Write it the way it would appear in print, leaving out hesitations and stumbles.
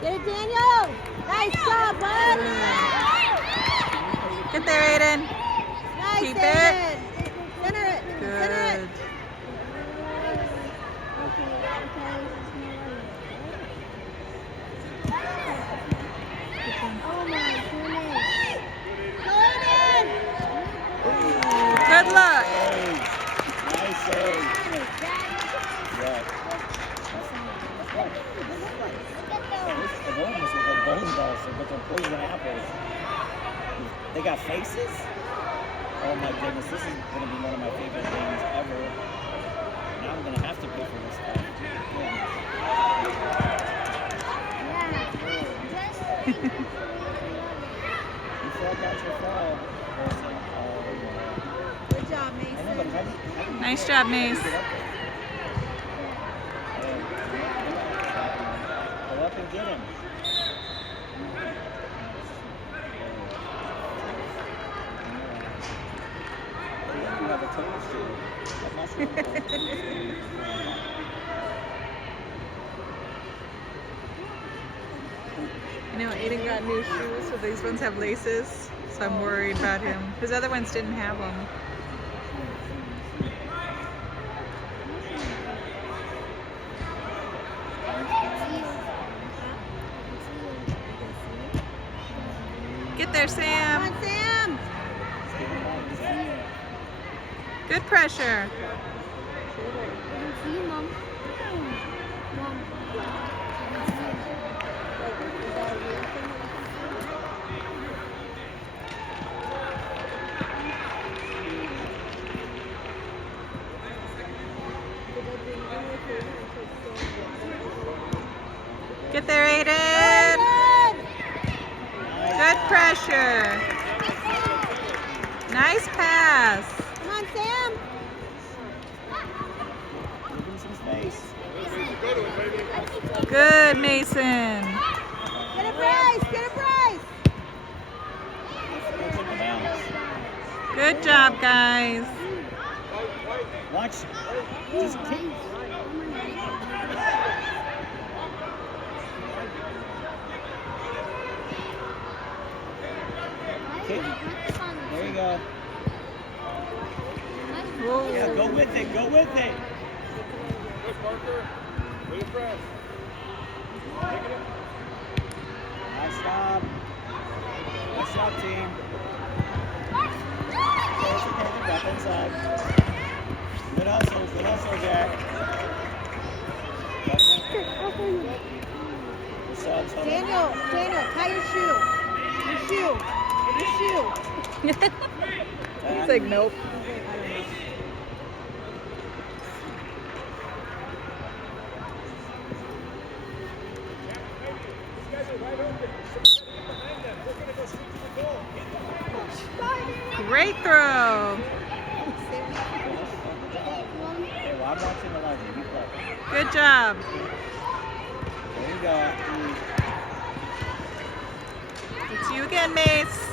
Get it, Daniel! Nice job, bud! Get there, Aiden. Nice, Keep Aiden. it. Center it. Center it. Good. Oh my goodness. Jordan! Good luck. Nice save. Yeah. The almost look like bowling balls, but they're poison apples. They got faces? Oh my goodness, this is going to be one of my favorite games ever. Now I'm going to have to pay for this stuff. You felt out your fall. Good job, Mason. Nice job, Mace. Go up and get him. You have a total shoe. I'm not sure. You know, Aiden got new shoes, so these ones have laces, so I'm worried about him. His other ones didn't have them. Get there, Sam. Come on, Sam! Good pressure. Get there, Aiden. Good pressure. Nice pass. Come on, Sam! Give him some space. Good, Mason. Get it, Bryce! Get it, Bryce! Go take the bounce. Good job, guys. Watch. Just kick. Kick. There you go. Whoa. Yeah, go with it. Go with it. Good, Parker. Way to press. Nice job. Nice job, team. Back inside. Good hustle, Jack. Good subs, hold on. Daniel, tie your shoe. Your shoe. Your shoe. He's like, nope. Great throw. Hey, well, I'm watching the live. You play. Good job. There you go. It's you again, Mace.